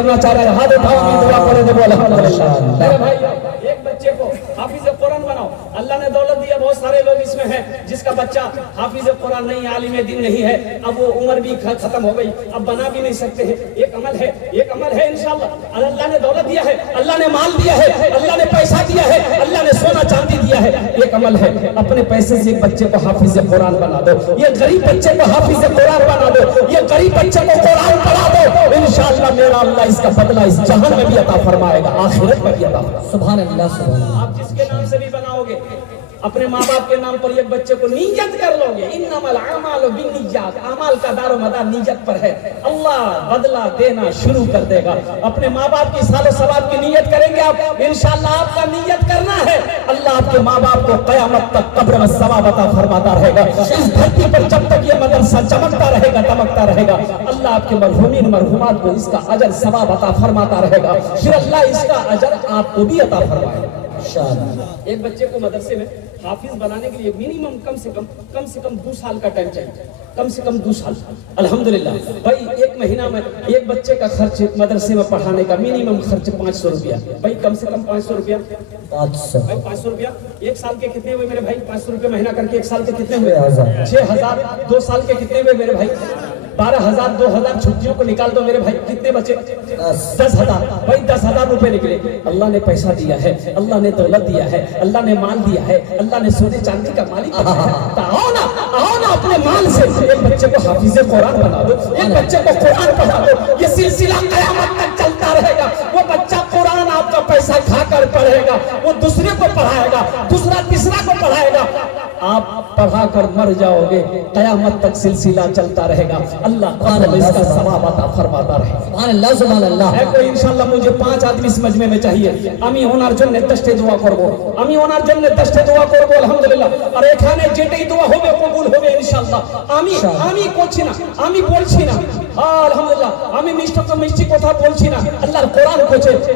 करना चाह रहे हैं, हाथ उठाओ, दुआ करे तो बोला मेरे भाई। एक बच्चे को हाफिज कुरान बनाओ, अल्लाह ने दौलत दिया, बहुत सारे लोग इसमें हैं जिसका बच्चा हाफिज कुरान नहीं, आलिम दीन नहीं है, अब वो उम्र भी खत्म हो गई, अब बना भी नहीं सकते हैं। एक अमल है, एक अमल है इंशाअल्लाह। अल्लाह ने दौलत दिया है, अल्लाह ने माल दिया है, अल्लाह ने पैसा दिया है, अल्लाह ने सोना चांदी दिया है। एक अमल है, अपने पैसे से एक बच्चे को हाफिज कुरान बना दो, ये गरीब बच्चे को हाफिज कुरान बना दो, ये गरीब बच्चे को कुरान पढ़ा दो, इंशाअल्लाह मेरा अल्लाह इसका बदला इस जहान में भी अता फरमाएगा, आखिरत में भी अता। सुभान अल्लाह, सुभान अल्लाह। आप जिसके नाम से भी बनाओगे, अपने माँ बाप के नाम पर एक बच्चे को नियत कर लोगे, इन्नमल अमालु बिन्निय्यात, अमाल का दारो मदार नियत पर है, अल्लाह बदला देना शुरू कर देगा। अपने माँ बाप की सालो सवाब की नियत करेंगे आप, इंशाअल्लाह आपका नियत करना है, अल्लाह आपके माँ बाप को कयामत तक कब्र में सवाब अता फरमाता रहेगा। इस धरती पर जब तक ये मदरसा चमकता रहेगा, दमकता रहेगा, अल्लाह आपके मरहूमीन मरहूमात को इसका अजर सवाब अता फरमाता रहेगा, फिर अल्लाह इसका अजर आपको भी अता फरमाएगा। एक बच्चे को मदरसे में हाफिज बनाने के लिए मिनिमम कम से कम 2 साल का टाइम चाहिए, कम से कम 2 साल। अल्हम्दुलिल्लाह भाई, एक महीना में एक बच्चे का खर्च मदरसे में पढ़ाने का मिनिमम खर्च 500 रुपया भाई, कम से कम 500 रुपया, 500 रुपया। एक साल के कितने हुए मेरे भाई? 500 रुपया महीना करके एक साल के कितने हुए? 6000। 2 साल के कितने हुए मेरे भाई? 12,000। 2,000 छुट्टियों को निकाल दो मेरे भाई, कितने बचे? 10,000 भाई, 10,000 रुपए निकले। अल्लाह ने पैसा दिया है, अल्लाह ने दौलत दिया है, अल्लाह ने माल दिया है, अल्लाह ने सोने चांदी का मालिक बनाया है। तो आओ ना अपने माल से एक बच्चे को हाफिज कुरान बना दो, एक बच्चे को कुरान पढ़ा दो, ये सिलसिला कयामत तक चलता रहेगा। वो बच्चा कुरान आपका पैसा खाकर पढ़ेगा, वो दूसरे को पढ़ाएगा, दूसरा तीसरा को पढ़ाएगा, आप पढ़ाकर मर जाओगे, कयामत तक सिलसिला चलता रहेगा। अल्लाह इसका सवाब अता फरमाता रहे। सुभान अल्लाह, सुभान अल्लाह। है कोई इंशाअल्लाह मुझे 5 आदमी इस मजमे में चाहिए, আমি ওনার জন্য 10টি দোয়া করব, আমি ওনার জন্য 10টি দোয়া করব আলহামদুলিল্লাহ। আর এখানে যেটাই দোয়া হবে কবুল হবে ইনশাআল্লাহ। আমি করছি না, আমি বলছি না, আলহামদুলিল্লাহ, আমি মিষ্টি কথা বলছি না, আল্লাহর কোরআন বলছে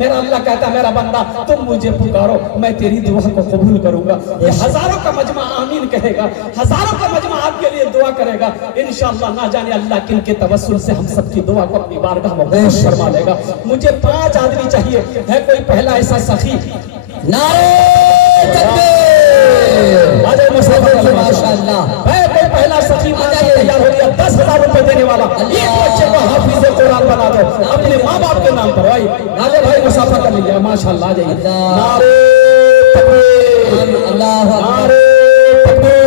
मेरा अल्लाह कहता मेरा बंदा तुम मुझे पुकारो मैं तेरी दुआ को कबूल करूंगा। ये हजारों का मजमा आमीन कहेगा, हजारों का मजमा आपके लिए दुआ करेगा इंशाअल्लाह। ना जाने अल्लाह किन के तवस्सुल से हम सबकी दुआ को अपनी बारगाह में कबूल फरमा लेगा। मुझे 5 आदमी चाहिए, है कोई पहला ऐसा सखी? नारे तकबीर, आजा मुसलमान माशाअल्लाह। है कोई पहला सखी तैयार हो गया 10,000 रुपए देने वाला, एक बच्चे को हाफिज कुरान बना दो अपने माँ बाप के नाम पर। भाई आगे भाई मुसाफा कर लीजिए माशाअल्लाह। आ जाइए, नारे तकबीर, अल्लाह नारे तकबीर।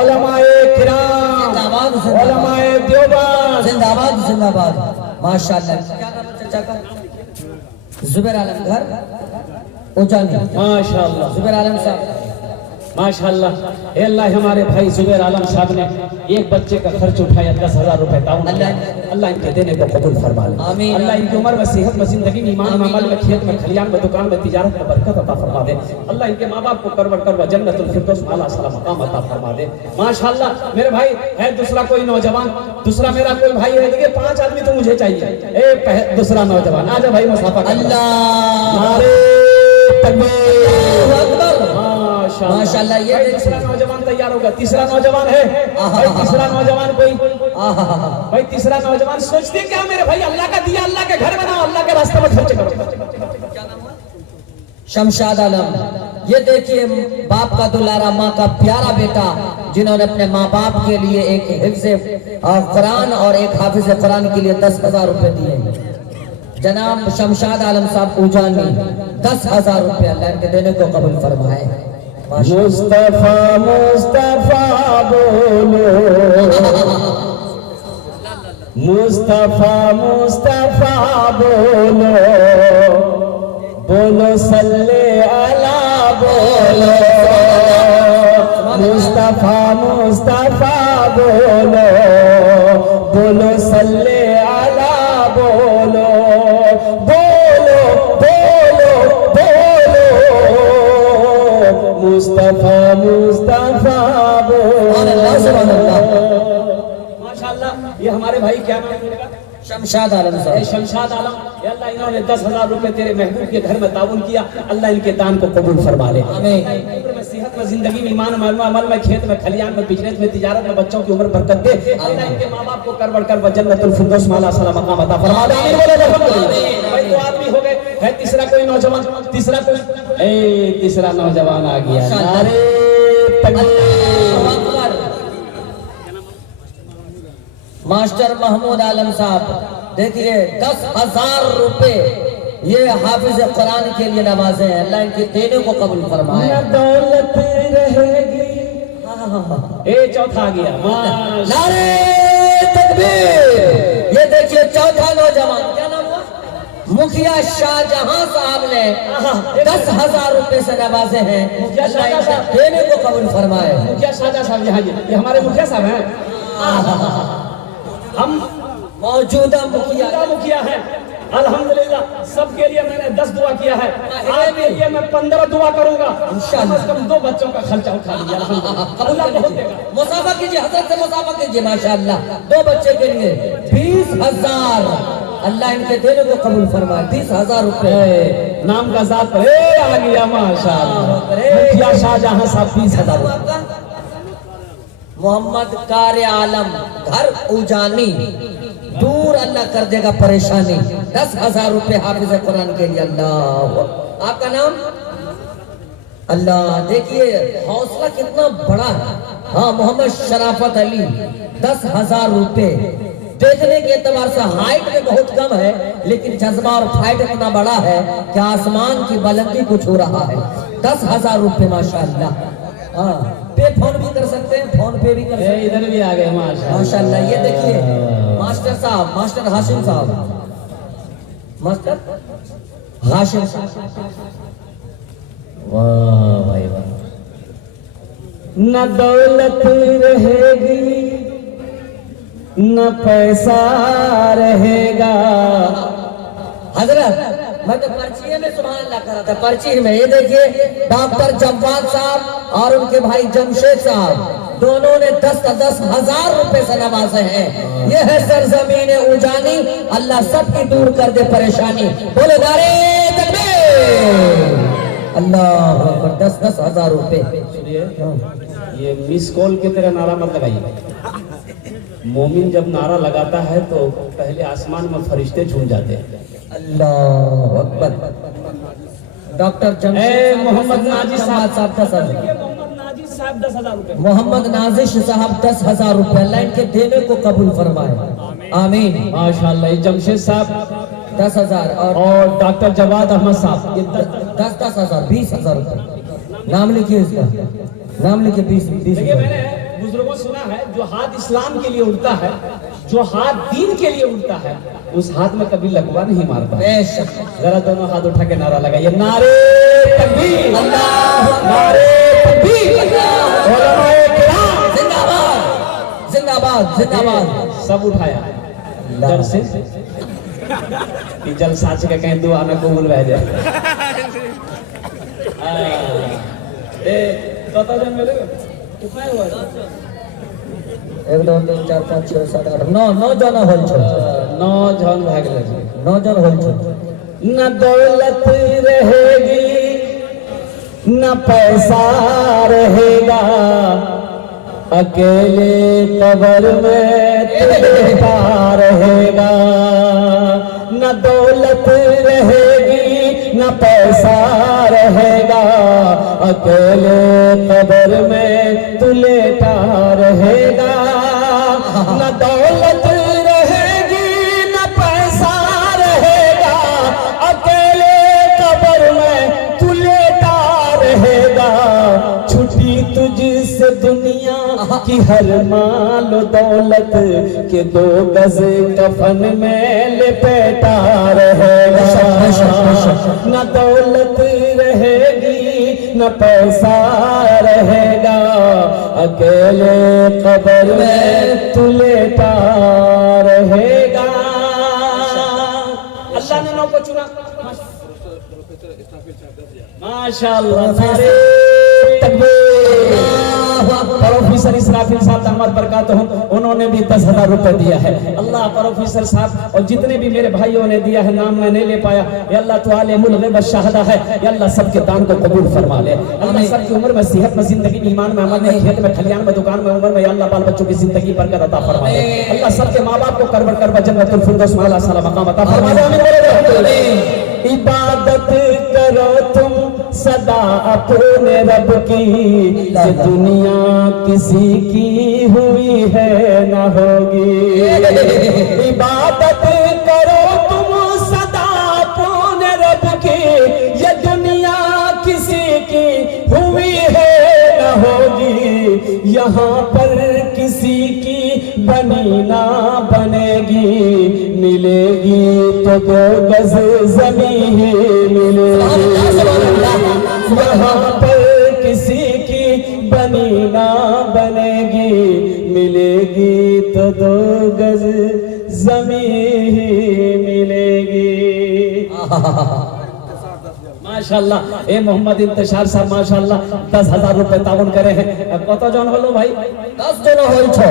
उलमाए किराम जिंदाबाद, उलमाए देवबंद जिंदाबाद, जिंदाबाद माशाअल्लाह। क्या नाम चचा का? जुबैर आलम घर उजानी, माशाअल्लाह। जुबैर आलम साहब माशाअल्लाह। अल्लाह हमारे भाई जुबैर आलम साहब ने एक बच्चे का खर्च उठाया 10,000 रुपए। अल्लाह इनके देने को कबूल फरमा ले, आमीन। अल्लाह इनकी उम्र में सेहत में जिंदगी में ईमान में अमल में खेत में खलियान में दुकान में तिजारत में बरकत अता फरमा दे। अल्लाह इनके माँ बाप को करवट जन्नतुल फिरदौस आला सला मकाम अता फरमा दे माशाअल्लाह। मेरे भाई है दूसरा कोई नौजवान, दूसरा मेरा कोई भाई है, देखिए 5 आदमी तो मुझे चाहिए। दूसरा नौजवान आ जा भाई मुसाफा कर। अल्लाह नारे तकबीर, माशाअल्लाह। ये दूसरा नौजवान तैयार होगा, तीसरा नौजवान है भाई, तीसरा नौजवान कोई भाई, तीसरा नौजवान सोचते क्या मेरे भाई? अल्लाह का दिया, अल्लाह के घर बनाओ, अल्लाह के रास्ते में खर्च करो। क्या नाम है? शमशाद आलम। ये देखिए बाप का दुलारा, माँ का प्यारा बेटा, जिन्होंने अपने माँ बाप के लिए एक हिफ्ज़ कुरान और एक हाफिज कुरान के लिए 10,000 रुपए दिए। जनाब शमशाद आलम साहब उजानी 10,000 रुपए, अल्लाह इनके देने को कबूल फरमाए। मुस्तफा मुस्तफा बोलो, मुस्तफा मुस्तफा बोलो, बोलो सल्ले अला बोलो, मुस्तफा मुस्तफा बोलो, बोलो सल्ले अला बोलो, बोलो बोलो बोलो, मुस्तफा मुस्तफा बोलो। माशाअल्लाह। ये हमारे भाई क्या नाम है? शमशाद आलम साहब। शमशाद आलम, अल्लाह इन्होंने 10,000 रुपए तेरे महबूब के घर में ताउन किया, अल्लाह इनके दान को कबूल फरमा ले, आमीन। सेहत में जिंदगी में ईमान अमल में, खेत में, खलियान में, बिजनेस में, तिजारत में बच्चों की उम्र बरकत दे। अल्लाह इनके माँ बाप को कर बढ़कर जन्नतुल फिरदौस माला सलाम मकाम अता फरमा दे। आमीन बोलो अल्हम्दुलिल्लाह। भाई 2 आदमी हो गए, है तीसरा कोई नौजवान, तीसरा नौजवान आ गया। नारे तकबीर। मास्टर महमूद आलम साहब, देखिए 10,000 रुपए ये हाफिज कुरान के लिए नवाजे हैं। अल्लाह इनके देने को कबूल फरमाए। दौलत रहेगी। ए चौथा आ गया। नारे तकबीर। ये देखिए चौथा नौजवान, क्या नाम हुआ? मुखिया शाहजहां साहब ने 10,000 रुपए से नवाजे हैं। अल्लाह इनके देने को कबूल फरमाए। मुखिया शाहजहां साहब यहाँ ये हमारे मुखिया साहब हैं। हम मौजूदा मुखिया है। अल्हम्दुलिल्लाह सबके लिए मैंने 10 दुआ किया है। आपके लिए मैं 15 दुआ करूंगा। कम से कम 2 बच्चों का खर्चा उठा लिया। अल्लाह बहुत देगा। मुसाफा कीजिए, हजरत से मुसाफा कीजिए। माशाअल्लाह 2 बच्चे के लिए 20,000। अल्लाह इनके देने को कबूल फरमाए। 20,000 रुपए नाम का साथ आ गया। माशाअल्लाह मुखिया शाहजहां साहब 20,000। मोहम्मद कार आलम, घर उजानी, दूर अल्लाह कर देगा परेशानी। 10,000 रुपए हाफिज कुरान के लिए। अल्लाह, आपका नाम? अल्लाह, देखिए हौसला कितना बड़ा है। हाँ, मोहम्मद शराफत अली 10,000 रुपए। देखने के एतबार से हाइट में बहुत कम है, लेकिन जज्बा और फाइट इतना बड़ा है कि आसमान की बुलंदी को छू रहा है। 10,000 रुपए माशाअल्लाह। हाँ, पे फोन भी कर सकते हैं, फोन पे भी कर सकते हैं। इधर भी आ गए माशाअल्लाह। ये देखिए मास्टर साहब, मास्टर हाशिम साहब, मास्टर हाशिम साहब। वाह भाई वाह। न दौलत रहेगी न पैसा रहेगा। हजरत मैं तो पर्ची में सुभान अल्लाह कर रहा था। पर्ची में ये देखिए डॉक्टर जब्बार साहब और उनके भाई जमशेद साहब, दोनों ने 10,000 रुपए से नवाजे हैं। ये है सरजमीन उजानी। अल्लाह सबकी दूर कर दे परेशानी। बोले नारे तकबीर। अल्लाह अकबर। 10,000 रुपए। ये मिस कॉल की तरह नारा मत लगाइए। मोमिन जब नारा लगाता है तो पहले आसमान में फरिश्ते झूम जाते हैं। अल्लाह अकबर। डॉक्टर मोहम्मद नाजिश साहब 10,000। मोहम्मद नाजिश साहब 10,000 रुपए। मोहम्मद नाजिश साहब 10,000 रुपए। अल्लाह इनके देने को कबूल फरमाए। आमीन। माशाअल्लाह। जमशेद साहब 10,000 और डॉक्टर जवाद अहमद साहब ये 10,000 20,000 रुपए। नाम लिखिए इसका, नाम लिखिए। 20 देखिए मैंने बुजुर्गों सुना है, जो हाथ इस्लाम के लिए उड़ता है, जो हाथ दीन के लिए उड़ता है, उस हाथ में कभी लकवा नहीं मारता। जरा दोनों हाथ उठा के नारा लगाइए। नारे तकबीर। नारे तकबीर। उलमाए किराम जिंदाबाद जिंदाबाद जिंदाबाद। सब उठाया डर से कि जल साच के कहीं दुआ में कबूल बह जाए। तो जन मिले कितना हुआ? 1 2 3 4 5 6 7 8 9 जन होल छ। 9 जन भाग ले। 9 जन होल छ। न दौलत रहेगी न पैसा रहेगा, अकेले कब्र में तेरा रहेगा। न दौलत रहेगी न पैसा रहेगा, अकेले कब्र में तू लेटा रहेगा। न दौलत रहेगी न पैसा रहेगा, अकेले कब्र में तू लेटा रहेगा। छुट्टी तुझसे दुनिया की हर माल दौलत के 2 गज कफन में लपेटा रहेगा। न दौलत रहेगी न पैसा रहेगा, अकेले कब्र में तू लेटा रहेगा। अल्लाह ने 9 को चुना। माशाअल्लाह। नारे तकबीर। प्रोफेसर इसराफिल साहब दामद बरकातहू उन्होंने भी 10,000 रुपए दिया है। अल्लाह प्रोफेसर साहब और जितने भी मेरे भाइयों ने दिया है, नाम मैं नहीं ले पाया, या अल्लाह तू आलिमुल गैब व शहादा है, या अल्लाह सबके दान को कबूल फरमा ले। अल्लाह सबकी उम्र में, सेहत में, जिंदगी में, ईमान में, अमल में, खेत में, खलियान में, दुकान में, उम्र में, या अल्लाह बाल बच्चों की जिंदगी बरकत अता फरमा ले। अल्लाह सबके माँ बाप को करबर करबर जन्नतुल फिरदौस में आला साला मकाम अता फरमा दे। आमीन बोलो। इबादत करो तुम सदा अपने रब की, ये दुनिया किसी की हुई है ना होगी। इबादत करो तुम सदा अपने रब की, ये दुनिया किसी की हुई है ना होगी। यहाँ पर किसी की बनी ना बनेगी, मिलेगी तो 2 गज ज़मीन ही मिलेगी। यहाँ पर किसी की बनी ना बनेगी, मिलेगी तो 2 गज ज़मीन ही मिलेगी। माशाल्लाह ए मोहम्मद इंतशार साहब माशाल्लाह 10,000 रुपए ताउन करे हैं। कत जन हलो भाई? 10 जन होई छो।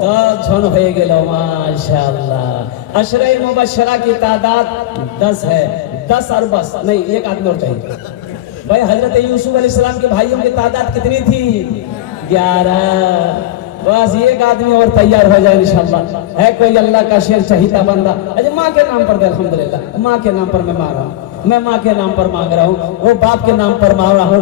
10 जन हो गेलो माशाल्लाह। अशरे मुबशरा की तादाद 10 है। 10 और बस नहीं, एक आदमी और चाहिए भाई। हजरत यूसुफ अलैहिस्सलाम के भाइयों की तादाद कितनी थी? 11। बस एक आदमी और तैयार हो जाए इंशाल्लाह। है कोई अल्लाह का शेर चहीता बंदा? अरे माँ के नाम पर दे, अल्हम्दुलिल्लाह माँ के नाम पर मैं मांग रहा हूँ, मैं माँ के नाम पर मांग रहा हूँ, वो बाप के नाम पर मांग रहा हूँ।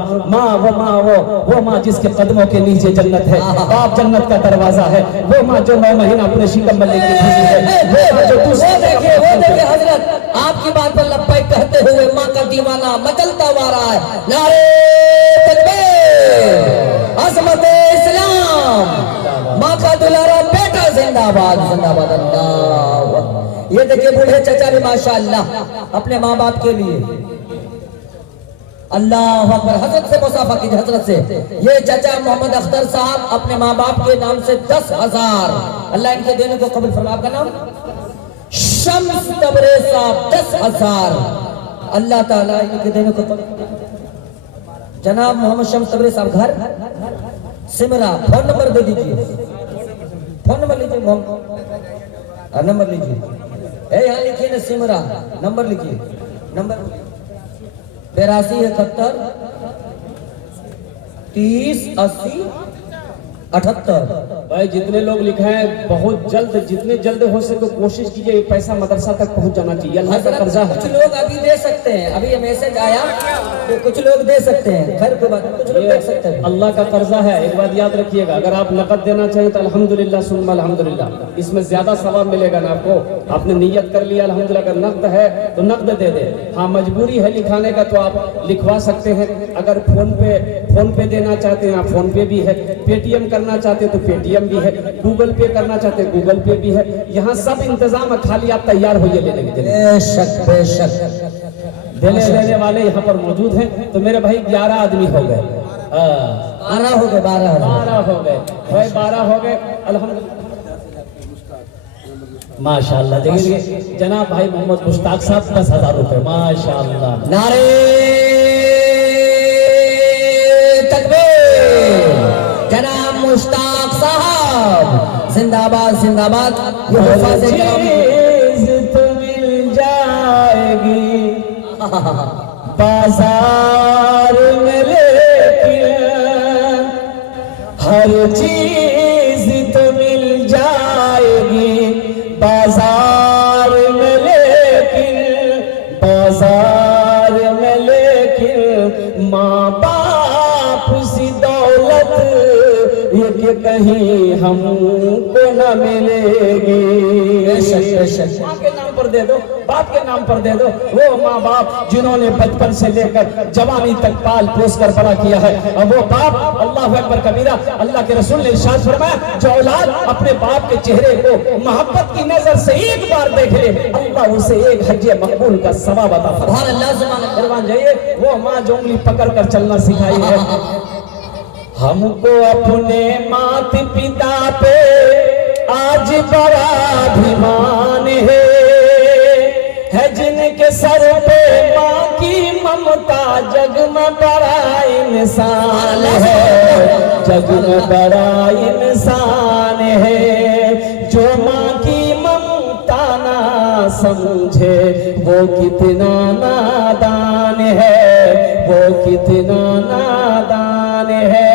वो माँ जिसके कदमों के नीचे जन्नत है, बाप जन्नत का दरवाजा है। वो माँ जो 9 महीना अपने शिकम में लेके घूमी है। वो माँ जो वो देखिए हजरत, आपकी बात पर लब्बैक कहते हुए माँ का दीवाना मचलता हुआ रहा है। नारे तकबीर, अज़मत इस्लाम, माँ का दुलारा बेटा जिंदाबाद जिंदाबाद। अल्लाह, ये देखिए बूढ़े चचा भी माशाअल्लाह अपने माँ बाप के लिए अल्लाह अकबर हजरत से मुसाफा कीजिए, हजरत से। ये चचा मोहम्मद अख्तर साहब अपने माँ बाप के नाम से 10,000 अल्लाह इनके देने को कबूल फरमा। आपका नाम? शम्स तबरे साहब 10,000 अल्लाह ताला इनके देने को जनाब मोहम्मद शम्स तबरे साहब घर सिमरा। फोन नंबर दे दीजिए, फोन नंबर लीजिए, नंबर लीजिए। यहाँ लिखिए ना सिमरा, नंबर लिखिए, नंबर 82 71 30 80 78। भाई जितने लोग लिखे हैं बहुत जल्द, जितने जल्द हो सके कोशिश कीजिए, पैसा मदरसा तक पहुंच जाना चाहिए। अल्लाह का कर्जा है। कुछ लोग अभी दे सकते हैं, अभी ये मैसेज आया तो कुछ लोग दे सकते हैं, खैर कोई बात नहीं, कुछ लोग दे सकते हैं। अल्लाह का कर्जा है। एक बात याद रखिएगा, अगर आप नकद देना चाहिए तो अल्हम्दुलिल्लाह सुम्मा अल्हम्दुलिल्लाह, इसमें ज्यादा सवाब मिलेगा ना आपको। आपने नियत कर लिया अल्हम्दुलिल्लाह, अगर नकद है तो नकद दे दे। हाँ मजबूरी है लिखाने का तो आप लिखवा सकते हैं। अगर फोन पे देना चाहते हैं आप, फोन पे भी है। पेटीएम करना चाहते हैं तो पेटीएम भी है। गूगल पे करना चाहते हैं गूगल पे भी है। यहाँ सब इंतजाम है, खाली आप तैयार होइए लेने के लिए। बेशक बेशक देने वाले यहाँ पर मौजूद हैं। तो मेरे भाई 11 आदमी हो गए। 12 हो गए, 12 हो गए भाई, 12 हो गए अल्हम्दुलिल्लाह माशाअल्लाह। देखिए जनाब भाई मोहम्मद मुश्ताक साहब 10,000 रुपए माशाअल्लाह। नारे तकबीर, जनाब मुश्ताक साहब जिंदाबाद जिंदाबाद। चीज़ तो मिल जाएगी बाजार में, लेकिन हर चीज तो मिल जाएगी बाजार में, लेकिन बाजार में, लेकिन माँ बाप सी दौलत ये कि कहीं हमको न मिलेगी। माँ के नाम पर दे दो, बाप के नाम पर दे दो। वो माँ बाप जिन्होंने बचपन से लेकर जवानी तक पाल पोस कर बड़ा किया है, और वो बाप अल्लाह अकबर कबीरा। अल्लाह के रसूल ने इरशाद फरमाया, जो औलाद अपने बाप के चेहरे को मोहब्बत की नजर से एक बार देख ले, अल्लाह उसे एक हज मकबूल का सवाब अता फरमान जाइए। वो माँ जो उंगली पकड़ कर चलना सिखाई है, हमको अपने मात पिता पे आज बड़ा अभिमान है जिनके सर पे माँ की ममता जग में बड़ा इंसान है। जग में बड़ा इंसान है जो माँ की ममता ना समझे, वो कितना नादान है, वो कितना नादान है।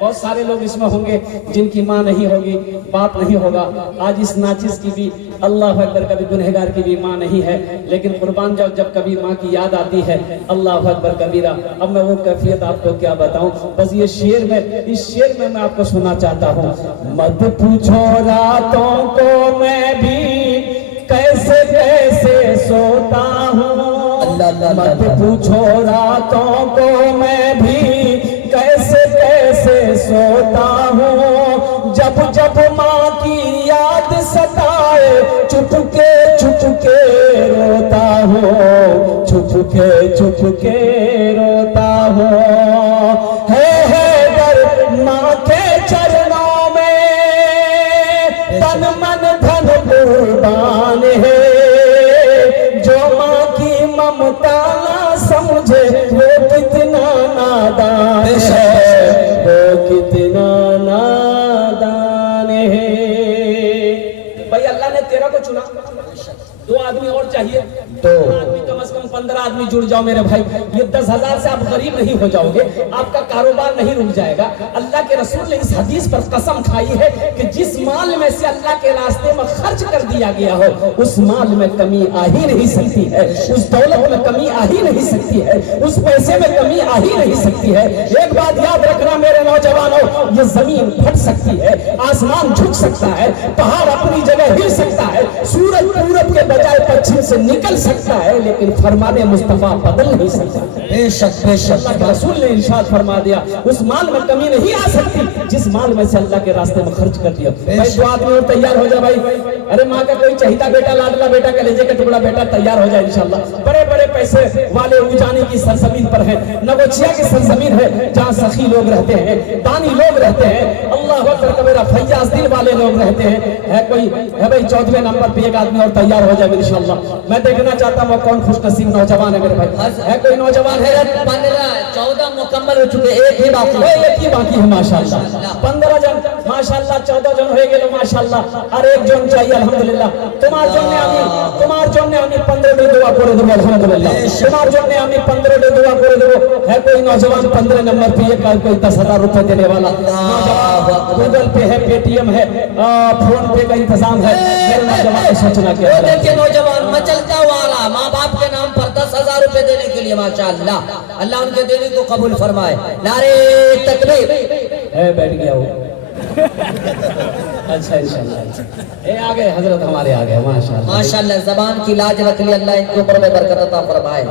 बहुत सारे लोग इसमें होंगे जिनकी माँ नहीं होगी, बाप नहीं होगा। आज इस नाचिस की भी, अल्लाह अकबर, कभी गुनहगार की भी माँ नहीं है, लेकिन कुर्बान जाओ जब कभी माँ की याद आती है, अल्लाह अकबर कबीरा। अब मैं वो कैफियत आपको क्या बताऊं, बस ये शेर में, इस शेर में मैं आपको सुना चाहता हूँ। मत पूछो रातों को मैं भी कैसे कैसे सोता हूँ, मत पूछो रातों को मैं भी कैसे कैसे सोता हूँ, जब जब माँ की याद सताए चुपके चुपके रोता हूँ, चुपके रोता हूँ। है दर माँ के चरणों में, तन मन धन कुर्बान है, जो माँ की ममता ना समझे वो कितना नादान है, वो कितना नादान है। भाई अल्लाह ने तेरा को चुना, 2 आदमी और चाहिए, 2 आदमी, कम से कम 15 आदमी जुड़ जाओ मेरे भाई। ये 10,000 से आप गरीब नहीं हो जाओगे, आपका कारोबार नहीं रुक जाएगा। अल्लाह के रसूल ने इस हदीस पर कसम खाई है कि जिस माल में से अल्लाह के रास्ते में खर्च कर दिया गया हो, उस माल में कमी आ ही नहीं सकती है, उस दौलत में कमी आ ही नहीं सकती है, उस पैसे में कमी आ ही नहीं सकती है। एक बात याद रखना मेरे नौजवानों, ये जमीन फट सकती है, आसमान झुक सकता है, पहाड़ अपनी जगह हिल सकता है, सूरज पूरब के बजाय पश्चिम से निकल सकता है, लेकिन फरमाने मुस्तफा बदल नहीं सकता। बेशक बेशक अल्लाह के रसूल ने इरशाद फरमा दिया, उस माल में कमी नहीं आ सकती जिस माल में से अल्लाह के रास्ते में खर्च कर दिया। भाई 2 आदमी और तैयार हो जाए भाई। अरे माँ का कोई चहीता बेटा, लाडला बेटा, कलेजे का टुकड़ा बेटा तैयार हो जाए इंशाल्लाह। बड़े बड़े पैसे वाले उजानी की सरजमीन पर है, नवोचिया की सरजमीन है, जहाँ सखी लोग रहते हैं, दानी लोग रहते हैं, अल्लाह अकबर कबीरा, फैयाज दिल वाले लोग रहते हैं। है कोई है भाई 14वें नंबर पे एक आदमी और तैयार हो जाए इंशाल्लाह। मैं देखना चाहता हूँ कौन खुश नसीब नौजवान है मेरे भाई। है कोई नौजवान है? 14 मुकम्मल हो चुके, एक ही बाकी है, एक ही बाकी है माशाल्लाह। 15 जन माशाल्लाह, 14 जन हो गए माशाल्लाह, और एक जन चाहिए अल्हम्दुलिल्लाह। तुम्हार जन्ने আমি 15 डे दुआ করে দেব अल्हम्दुलिल्लाह। তোমার জন্য আমি 15 डे दुआ করে দেব। है कोई नौजवान 15 नंबर पे एक कोई 10,000 रुपए देने वाला? गूगल पे है, पेटीएम है, फोन पे का इंतजाम है। मेरे नौजवान को सोचना क्या है। देखिए नौजवान मचलता वाला माँ बाप के नाम पर 10,000 रुपए देने के लिए माशाअल्लाह, अल्लाह उनके देने को कबूल फरमाए। नारे तकबीर। बैठ गया वो। अच्छा इंशाल्लाह ये आ गए हजरत, हमारे आ गए माशाल्लाह। माशाल्लाह जबान की लाज रख ली, अल्लाह इनके ऊपर में बरकत अता फरमाए।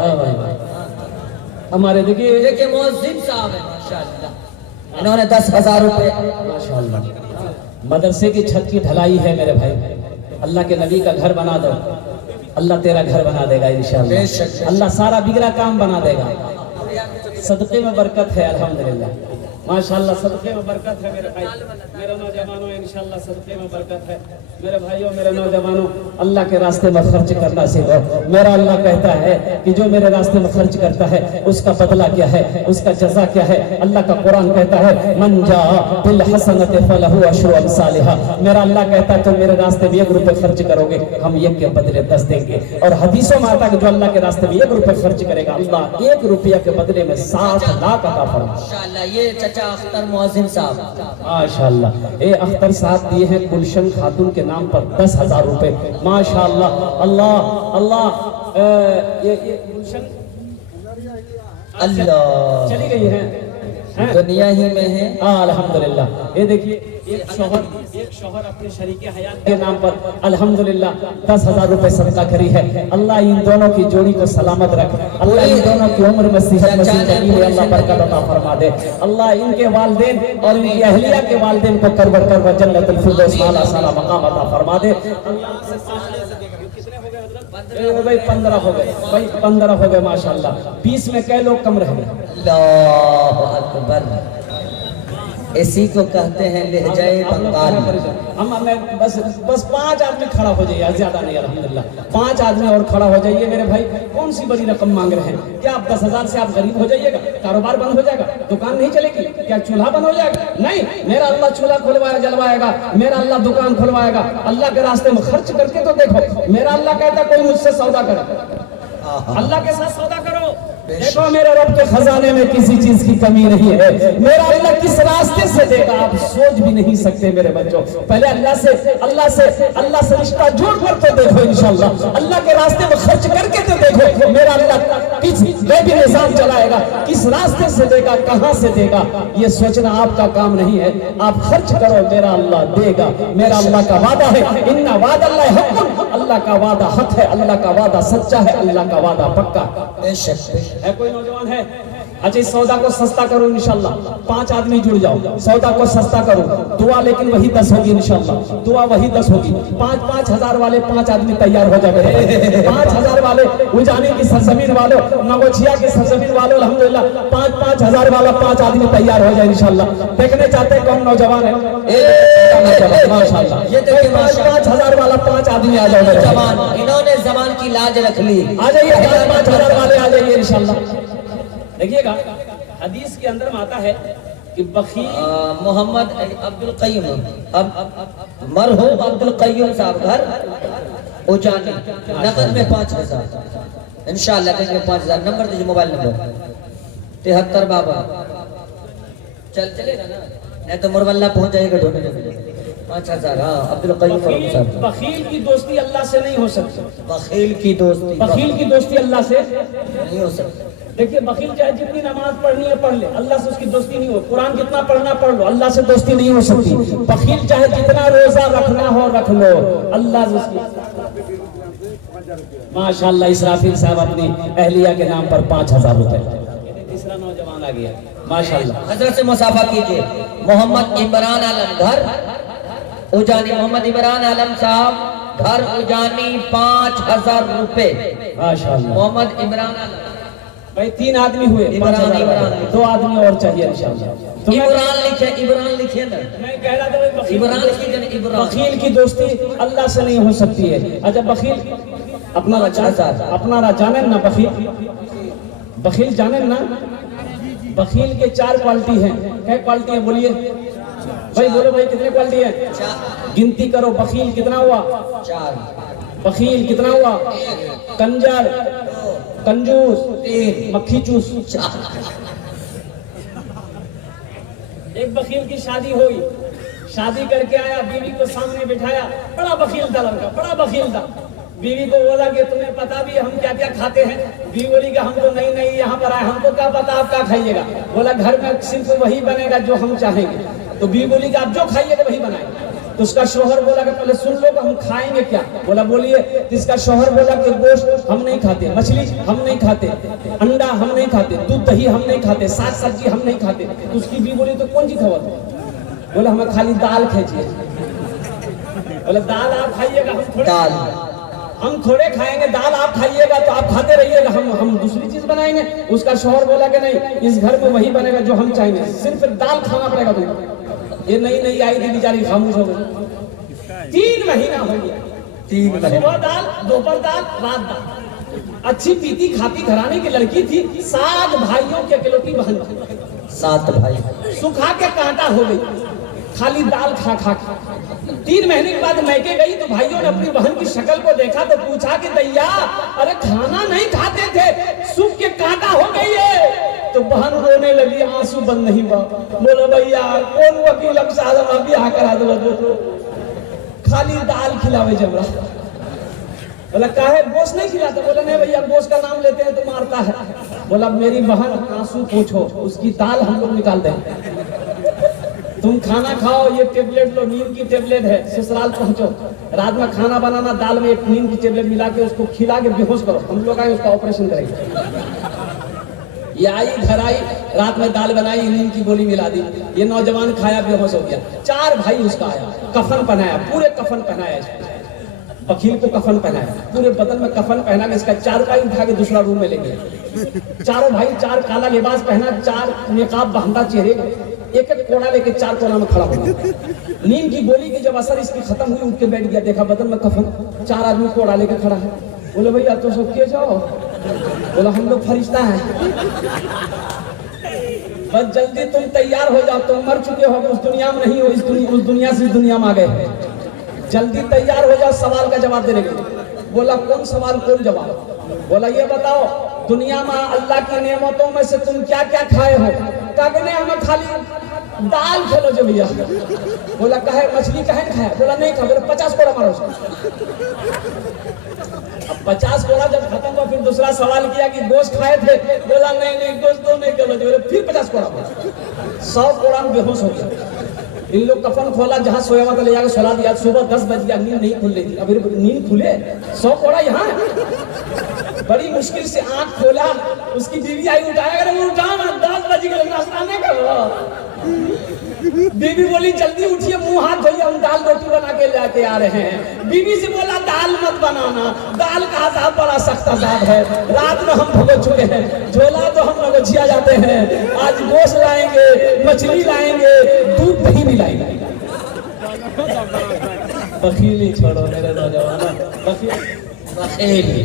हमारे देखिए मुअज्जिन साहब है माशाल्लाह, इन्होंने 10,000 रुपए माशाल्लाह। मदरसे की छत की ढलाई है मेरे भाई, अल्लाह के नबी का घर बना दो, अल्लाह तेरा घर बना देगा इंशाल्लाह। अल्लाह सारा बिगड़ा काम बना देगा। सदक़े में बरकत है अल्हम्दुलिल्लाह माशाल्लाह, सदक़े में बरकत है मेरे भाई, मेरे नौजवानों इंशाल्लाह सदक़े में बरकत है मेरे भाइयों, मेरे नौजवानों। अल्लाह के रास्ते में खर्च करना सीखो। मेरा अल्लाह कहता है कि जो मेरे रास्ते में खर्च करता है उसका बदला क्या है, उसका जज़ा क्या है। अल्लाह का कुरान कहता है मन जा बिल हसनति फलहु अशरु अमसालिहा। मेरा अल्लाह कहता है तुम मेरे रास्ते में 1 रुपए खर्च करोगे, हम 1 के बदले 10 देंगे। और हदीसों में आता है कि जो अल्लाह के रास्ते में 1 रुपए खर्च करेगा, अल्लाह 1 रुपया के बदले में 7 लाख अता फरमाएगा। माशाअल्लाह ये चचा अख्तर मुअज्जिन साहब माशाअल्लाह, ए अख्तर साहब दिए हैं गुलशन खातून के नाम पर 10,000 रुपए माशाअल्लाह। अल्लाह अल्लाह ये गुलशन अल्लाह चली गई है, दुनिया ही में है अल्हम्दुलिल्लाह। ये देखिए एक शौहर अपने शरीके हयात के नाम पर अल्हम्दुलिल्लाह 10,000 रुपए सदका करी है। अल्लाह इन दोनों की जोड़ी को सलामत रख, अल्लाह इन दोनों की उम्र में सेहत में जिंदगी में अल्लाह बरकत अता फरमा दे। अल्लाह इनके वालिदैन और इनकी अहलिया के वालिदैन को करबर जन्नतुल फिरदौस वाला सारा मकाम अता फरमा दे। भाई 15 हो गए, भाई 15 हो गए माशाल्लाह। 20 में कई लोग कम रह गए। अल्लाह अकबर। इसी को कहते हैं लहजाए बंगाल। मैं बस 5 आदमी खड़ा हो जाइए, ज्यादा नहीं, अल्हम्दुलिल्लाह 5 आदमी और खड़ा हो जाइए मेरे भाई। कौन सी बड़ी रकम मांग रहे हैं? क्या आप 10,000 से आप गरीब हो जाइएगा? कारोबार बंद हो जाएगा? दुकान नहीं चलेगी? क्या चूल्हा बंद हो जाएगा? नहीं, मेरा अल्लाह चूल्हा खुलवाया जलवाएगा, मेरा अल्लाह दुकान खुलवाएगा। अल्लाह के रास्ते में खर्च करके तो देखो, मेरा अल्लाह कहता कोई मुझसे सौदा करे, अल्लाह के साथ सौदा करो। देखो मेरे रब के खजाने में किसी चीज की कमी नहीं है। मेरा अल्लाह किस रास्ते से देगा आप सोच भी नहीं सकते मेरे बच्चों। पहले अल्लाह से रिश्ता जोड़ कर तो देखो, इंशाअल्लाह अल्लाह के रास्ते में खर्च करके तो देखो, मेरा अल्लाह किस भी निजाम चलाएगा, किस रास्ते से देगा, कहां से देगा, ये सोचना आपका काम नहीं है। आप खर्च करो, मेरा अल्लाह देगा। मेरा अल्लाह का वादा है, इन्ना वादल्लाहि हक़्क़ुन, अल्लाह का वादा हक है, अल्लाह का वादा सच्चा है, अल्लाह का वादा पक्का है। कोई नौजवान है, अच्छा इस सौदा को सस्ता करो इंशाल्लाह। 5 आदमी जुड़ जाओ, सौदा को सस्ता करो। दुआ लेकिन वही 10 होगी इंशाल्लाह, दुआ वही 10 होगी। 5-5 हजार वाले 5 आदमी तैयार हो जाए। 5,000 वाले उजानी की सरजमीन वालों, नवोछिया की सरजमीन वालों, अल्हम्दुलिल्लाह 5-5 हजार वाला 5 आदमी तैयार हो जाए इंशाल्लाह। देखने चाहते हैं कौन नौजवान है? माशाल्लाह, ये देखिए 5-5 हजार वाला 5 आदमी आ जाओ जवान, इन्होंने जबान की लाज रख ली। आ जाइए 5-5 हजार वाले आ जाइए इंशाल्लाह। देखिएगा हदीस के अंदर में आता है कि बखील मोहम्मद अब्दुल कय्यूम, अब मरहूम अब्दुल कय्यूम साहब घर उजानी, नकद में 5,000 इंशाअल्लाह देंगे। 5,000 नंबर दीजिए, मोबाइल नंबर 73 52। चलेगा ना, नहीं तो मुरवल्ला पहुंच जाएगा ढूंढने के लिए। 5,000। हाँ, अब्दुल कय्यूम साहब। बखील की दोस्ती अल्लाह से नहीं हो सकती। बखील की दोस्ती अल्लाह से नहीं हो सकती। देखिए बखील चाहे जितनी नमाज पढ़नी है पढ़ ले, अल्लाह से उसकी दोस्ती नहीं हो। कुरान जितना पढ़ना पढ़ लो, अल्लाह से दोस्ती नहीं हो सकती। बखील चाहे जितना रोजा रखना हो रख लो, अल्लाह से उसकी। माशाअल्लाह इसराफिल साहब अपनी अहलिया के नाम पर 5,000 रुपए। तीसरा नौजवान आ गया माशाअल्लाह। हजरत से मुसाफा कीजिए। मोहम्मद इमरान आलम घर उजानी, मोहम्मद इमरान आलम साहब घर उजानी 5,000 रुपए माशाअल्लाह। मोहम्मद इमरान आलम भाई 3 आदमी हुए, इमरान 2 आदमी और चाहिए इंशाअल्लाह। इमरान लिखे ना, मैं कह रहा था इमरान लिखिए। बखील की दोस्ती अल्लाह से नहीं हो सकती है। अच्छा बखील अपना जाने ना, बखील जाने ना। बखील के 4 क्वालिटी हैं। क्या क्वालिटी है बोलिए भाई, बोलो भाई कितने क्वालिटी है? गिनती करो। बखील कितना हुआ? 4। बखील कितना हुआ? कंजर, कंजूस, 3, मक्खी चूस। एक बखील की शादी हुई, शादी करके आया, बीवी को सामने बिठाया, बड़ा बखील था लड़का, बड़ा बखील था। बीवी को बोला कि तुम्हें पता भी हम क्या क्या खाते हैं? बीवी बोली कि हम तो नहीं यहाँ पर आए, हमको क्या पता आप क्या खाइएगा? बोला घर में सिर्फ वही बनेगा जो हम चाहेंगे। तो बीवी बोली कि आप जो खाइएगा वही बनाएंगे। तो उसका शोहर बोला कि पहले सुन लो कि हम खाएंगे क्या? बोला बोलिए। तो इसका शोहर बोला कि गोश्त हम नहीं खाते, मछली हम नहीं खाते, अंडा हम नहीं खाते, दूध दही हम नहीं खाते, साग सब्जी हम नहीं खाते। तो उसकी बीवी बोली तो कौन सी खबर? बोला हमें खाली दाल खींचिए। बोला दाल आप खाइएगा, हम थोड़े खाएंगे, दाल आप खाइएगा तो आप खाते रहिएगा, हम दूसरी चीज बनाएंगे। उसका शोहर बोला कि नहीं, इस घर में वही बनेगा जो हम चाहेंगे, सिर्फ दाल खाना पड़ेगा तुम्हें। ये नहीं आई थी बेचारी, खामोश हो गई। 3 महीना हो गया, 3 महीना सुबह दाल, दोपहर दाल, रात दाल। अच्छी पीती खाती घराने की लड़की थी। 7 भाइयों की अकेलौती बहन, 7 भाई, सुखा के कांटा हो गई खाली दाल खा खा। 3 महीने के बाद मैके गई तो भाइयों ने अपनी बहन की शक्ल को देखा तो पूछा कि दैया अरे खाना नहीं खाते थे, सूख के कांटा हो गई है। तो बहन रोने लगी, आंसू बंद नहीं हुआ। बोला भैया कौन वकील अभी आकर दो, खाली दाल खिलावे जमरा। बोला काहे गोश्त नहीं खिलाते? बोला नहीं भैया गोश्त का नाम लेते हैं तो मारता है। बोला मेरी बहन आंसू पूछो, उसकी दाल हम लोग निकाल दें। तुम खाना खाओ, ये टेबलेट लो, नींद की टेबलेट है, ससुराल पहुंचो, रात में खाना बनाना, दाल में एक नींद की टेबलेट मिला के उसको खिला के बेहोश करो, हम लोग आए उसका ऑपरेशन करेंगे। ये आई घर आई, रात में दाल बनाई, नींद की गोली मिला दी, ये नौजवान खाया बेहोश हो गया। 4 भाई उसका आया, कफन पहनाया, पूरे कफन पहनाया इसको। वकील को कफन पहनाया, पूरे बदन में कफन पहना के इसका 4 पाई उठा के दूसरा रूम में ले गया। 4 भाई 4 काला लिबास पहना, 4 निकाब बांधा चेहरे, एक एक कोड़ा लेके 4 कोना में खड़ा हो गया। नींद की गोली की जब असर इसकी खत्म हुई, उठ के बैठ गया, देखा बदन में कफन, 4 आदमी कोड़ा लेके खड़ा है। बोले भैया तो सब के जाओ। बोला हम लोग फरिश्ता हैं, बस जल्दी तुम तैयार हो जाओ, तुम मर चुके हो, उस दुनिया में नहीं हो, उस दुनिया से इस दुनिया में आ गए, जल्दी तैयार हो जाओ सवाल का जवाब देने के लिए। बोला कौन सवाल कौन जवाब? बोला ये बताओ दुनिया में अल्लाह की नेमतों में से तुम क्या क्या खाए हो? कगने हमें खाली दाल खेलो जो भैया। बोला कहे मछली कहे खाया? बोला नहीं खा। बोला 50 कोड़ा मारो उसको। अब 50 कोड़ा जब खत्म हुआ फिर दूसरा सवाल किया कि गोश्त खाए थे? बोला नहीं नहीं गोश्त तो नहीं खेलो। बोले फिर 50 कोड़ा मारो। 100 कोड़ा में बेहोश हो गया। इन लोग कफन खोला, जहाँ सोया हुआ था ले जाकर सुला दिया। सुबह 10 बज गया, नींद नहीं खुल रही थी। अभी नींद खुले 100 कोड़ा यहाँ है। बड़ी मुश्किल से आंख खोला, उसकी बीवी आई उठाया, अरे उठा ना 10 बज गए, नाश्ता नहीं करो। बीवी बोली जल्दी उठिए, मुंह हाथ धोइए, हम दाल रोटी बना के लेके आ रहे हैं। बीवी से बोला दाल मत बनाना, दाल का अजाब बड़ा सख्त अजाब है, रात में हम भुगत चुके हैं, झोला तो हम लोग झिया जाते हैं, आज गोश्त लाएंगे, मछली लाएंगे, दूध दही भी लाएंगे। बखीली छोड़ो मेरे नौजवान, बखीली।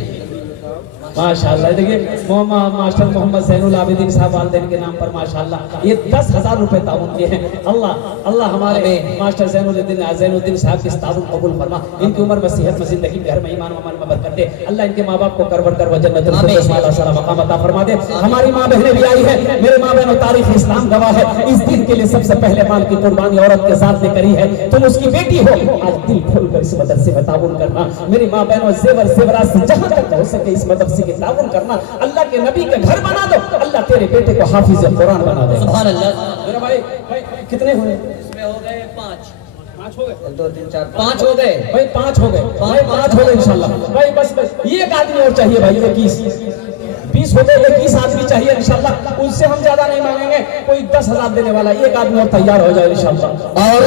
माशाल्लाह देखिए मास्टर मोहम्मद ज़ैनुल आबिदीन साहब वालिदैन के नाम पर माशाल्लाह ये 10,000 रुपए ताउन के हैं। अल्लाह अल्लाह हमारे मास्टर ज़ैनुद्दीन साहब की ताउन कबूल फरमा, इनकी उम्र में सेहत में जिंदगी घर में ईमान अमन में बरकत दे। अल्लाह इनके माँ बाप को करवर कर जन्नतुल फिरदौस वाला सारा मकाम अता फरमा दे। हमारी माँ बहनें भी आई है, मेरे माँ बहनों तारीख इस्लाम गवाह है, इस दिन के लिए सबसे पहले माल की कुर्बानी औरत के साथ ने करी है। तुम उसकी बेटी हो, आज दिल खोलकर इस मदरसे में ताउन करना। मेरी माँ बहनों जेवर जेवरात से जहाँ तक हो सके इस मदरसे के ताउन करना। अल्लाह के नबी के घर बना दो, अल्लाह तेरे बेटे को हाफिज कुरान बना दे। सुभान अल्लाह। मेरा भाई कितने हुए? इसमें हो गए 5 हो गए, 2 3 4 5 हो गए भाई, 5 हो गए भाई, 5 हो गए इंशाल्लाह भाई। बस एक आदमी और चाहिए भाई, 20 हो गए, 21 आदमी चाहिए इंशाल्लाह। उससे हम ज्यादा नहीं मांगेंगे, कोई 10,000 देने वाला, एक आदमी और तैयार हो जाए इंशाल्लाह। और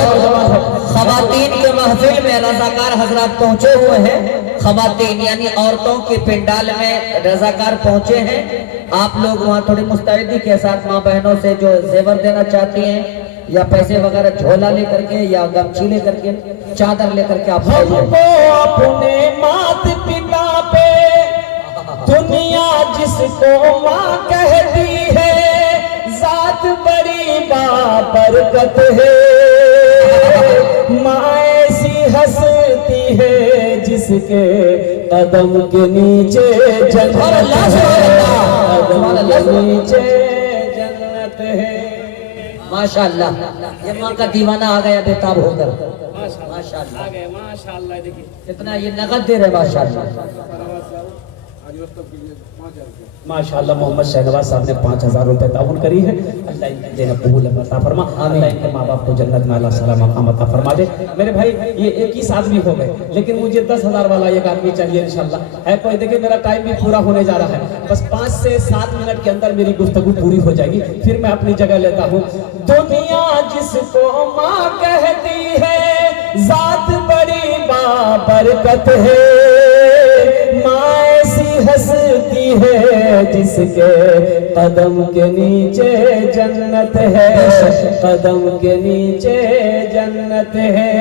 खवातीन के महफिल में रजाकार हजरात पहुंचे हुए हैं। खवातीन यानी औरतों के पंडाल में रजाकार पहुंचे हैं। आप लोग वहाँ थोड़ी मुस्तैदी के साथ माँ बहनों से जो जेवर देना चाहती हैं या पैसे वगैरह झोला लेकर के या गमछी लेकर के चादर लेकर के आप हमको अपने मात पिता पे दुनिया जिसको माँ कहती है, जात बड़ी बाबरकत है, माँ ऐसी हंसती है जिसके कदम के नीचे जन्नत है, कदम के नीचे जन्नत है। माशाअल्लाह, ये माँ का दीवाना आ गया बेताब होकर। माशाअल्लाह आ गए, माशाअल्लाह। देखिए कितना ये नगद दे रहे माशाअल्लाह। माशाअल्लाह मोहम्मद शहनवाज साहब ने 5,000 रुपए ताउन करी है। अल्लाह इनकी देना कबूल अता फरमा, अल्लाह इनके माँ बाप को जन्नत में अल्लाह सलाम मकाम अता फरमा दे। मेरे भाई ये 21 आदमी हो गए, लेकिन मुझे 10,000 वाला एक आदमी चाहिए इंशाल्लाह। है कोई? देखिए मेरा टाइम भी पूरा होने जा रहा है, बस 5 से 7 मिनट के अंदर मेरी गुफ्तगू पूरी हो जाएगी, फिर मैं अपनी जगह लेता हूँ। दुनिया जिसको माँ कहती है, जात बड़ी बाबरकत है, माँ ऐसी हंसती है जिसके कदम के नीचे जन्नत है, कदम के नीचे जन्नत है।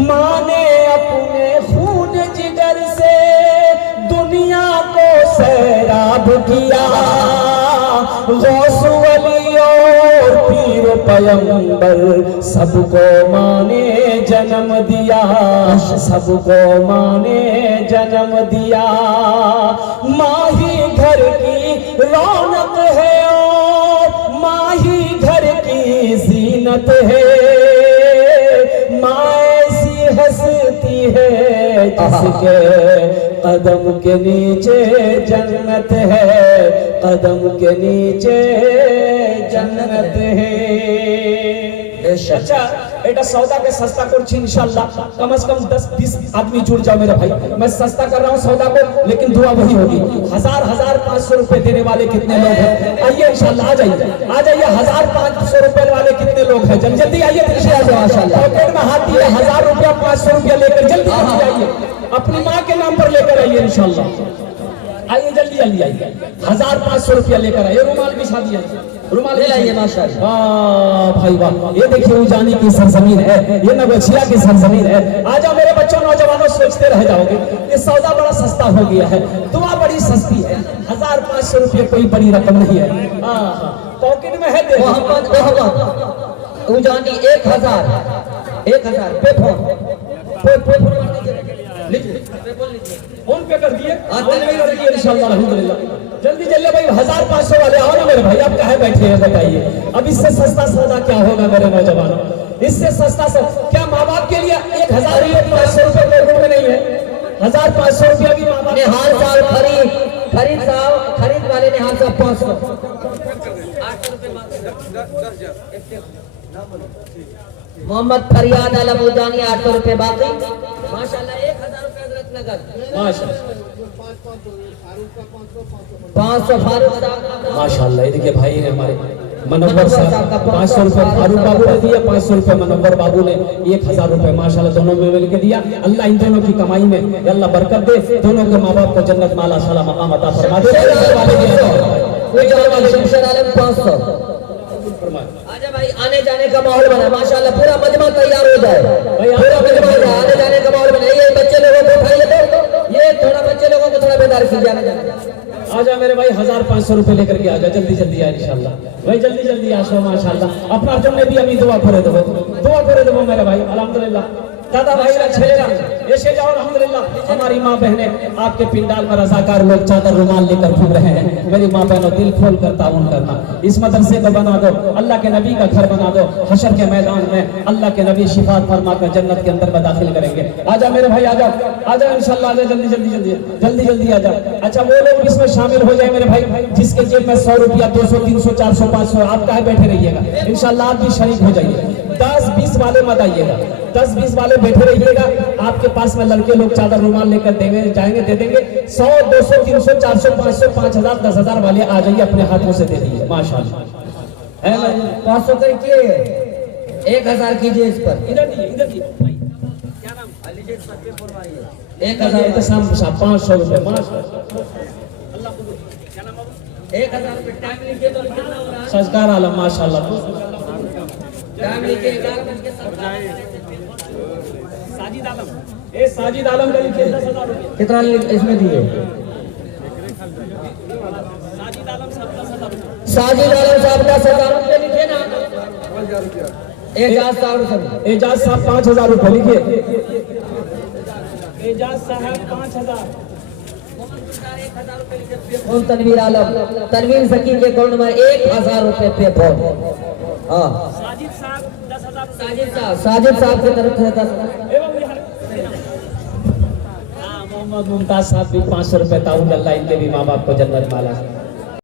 माँ ने अपने खून जिगर से दुनिया को सैराब किया, गौस वली और पीर पैगंबर सबको माँ ने जन्म दिया, सबको माँ ने जन्म दिया। माँ ही घर की रौनक है और माँ ही घर की जीनत है, माँ ऐसी हंसती है जिसके कदम के नीचे जन्नत है, कदम के नीचे जन्नत है। अच्छा बेटा सौदा के सस्ता करছি इंशाल्लाह, कम से कम 10-20 आदमी जुड़ जाओ मेरे भाई। मैं सस्ता कर रहा हूँ सौदा को, लेकिन दुआ वही होगी। 1000-1500 रुपए देने वाले कितने लोग हैं? आइए इंशाल्लाह, आ जाइए आ जाइए। 1000-500 रुपए वाले कितने लोग हैं? जल्दी आइए, पीछे आ जाओ माशाल्लाह। पॉकेट में हाथ दिए 1000 रुपया 500 रुपया लेकर जल्दी आइए, अपनी माँ के नाम पर लेकर आइए इंशाल्लाह। आइए जल्दी जल्दी आइए, 1000-500 रुपया लेकर आइए। रुमाल बिछा दिया। रुमाल ले लाइए माशाल्लाह। वाह भाई वाह, ये देखिए उजानी की सरजमीन है, ये नगोछिया की सरजमीन है। आ जाओ मेरे बच्चों नौजवानों, सोचते रह जाओगे, ये सौदा बड़ा सस्ता हो गया है, दुआ बड़ी सस्ती है। 1500 रुपये कोई बड़ी रकम नहीं है। पॉकेट में है, देखो मोहम्मद उजानी 1000 पे फोन लीजिए, फोन पे कर दिए, इंशाल्लाह अल्हम्दुलिल्लाह। जल्दी जल्दी भाई, 1500 वाले आओ ना मेरे भाई, आप कहाँ बैठे हैं बताइए। अब इससे सस्ता सौदा क्या होगा मेरे नौजवानों, इससे सस्ता क्या माँ बाप के लिए 1500 रुपये लोगों में नहीं है। 1500 रुपया भी माँ बाप ने हाल साल खरीद वाले ने हाल साल 500 मोहम्मद फरियाद आलम उजानी 800 रुपए बाकी माशाल्लाह। 1000 रुपए हजरत नगद माशाल्लाह 500 फारूक साहब माशाल्लाह। ये देखिए भाई ने हमारे मनोवर साहब 500 रुपए फारूक बाबू ने दिया, 500 रुपए मनोवर बाबू ने, 1000 रुपए माशाल्लाह दोनों में मिल के दिया। अल्लाह इन दोनों की कमाई में अल्लाह बरकत दे, दोनों के माँ बाप को जन्नत माला साला मकाम अता फरमा दे। शमशेर आलम 500। आजा भाई, आने जाने का माहौल बना माशाल्लाह, पूरा मजमा तैयार हो जाए, पूरा मजमा हो जाए, आने जाने का माहौल बना। ये बच्चे लोगों को उठाइए, तो ये थोड़ा बच्चे लोगों को थोड़ा बेदार कीजिए। आने जाने आजा मेरे भाई, 1500 रुपए लेकर के आजा, जल्दी जल्दी आए इंशाल्लाह भाई, जल्दी जल्दी आशो माशाल्लाह। अपना जन्ने भी अभी दुआ करे देवो मेरे भाई अल्हम्दुलिल्लाह। दादा भाई छेलेगा ऐसे जाओ अल्हम्दुलिल्लाह। हमारी माँ बहनें आपके पिंडाल में रजाकार लोग चादर रुमाल लेकर घूम रहे हैं। मेरी माँ बहनों, दिल खोल कर ताउन करना, इस मदरसे को बना दो, अल्लाह के नबी का घर बना दो। हशर के मैदान में अल्लाह के नबी शिफात फरमा कर जन्नत के अंदर में दाखिल करेंगे। आजा मेरे भाई, आजा आजा इंशाल्लाह, आजा जल्दी जल्दी जल्दी जल्दी जल्दी आजा। अच्छा वो लोग इसमें शामिल हो जाए मेरे भाई जिसके जेब में 100 रुपया 200 300 400 500, आप काहे बैठे रहिएगा, इंशाल्लाह आप भी शरीक हो जाइए। 10-20 वाले मत आइएगा, 10-20 वाले बैठे रहिएगा। आपके पास में लड़के लोग चादर रुमाल लेकर देंगे, जाएंगे, दे देंगे। 100 200 300 400 500 5000 10,000 वाले आ जाइए, अपने हाथों से दे दीजिए माशाल्लाह। है ना, 500 करके 1000 कीजिए इस पर। इधर दीजिए क्या नाम 1000 तो शाम 500 रुपए माशाल्लाह। 1000 रुपए टाइम लिखिए तो कितना हो रहा है? संस्कार आलम माशाल्लाह। टाइम लिखिए 11:07। साजिद आलम, ए साजिद आलम का लिखिए 10,000 रुपए। कितना इसमें दिए? साजिद आलम साहब 10,000 रुपए। साजिद आलम साहब 10,000 रुपए लिखिए ना। एजाज साहब, एजाज साहब 5,000 रुपए लिखिए। एजाज साहब 5,000। और तनवीर आलम, तनवीर सकी के अकाउंट में 1000 रुपए पे फोन। हाँ साजिद साहब 10,000। साजिद साहब की तरफ से 10,000। मोहम्मद मुमताज साहब भी 500 रुपए ताउन, अल्लाह इनके भी माँ बाप को जन्नत माला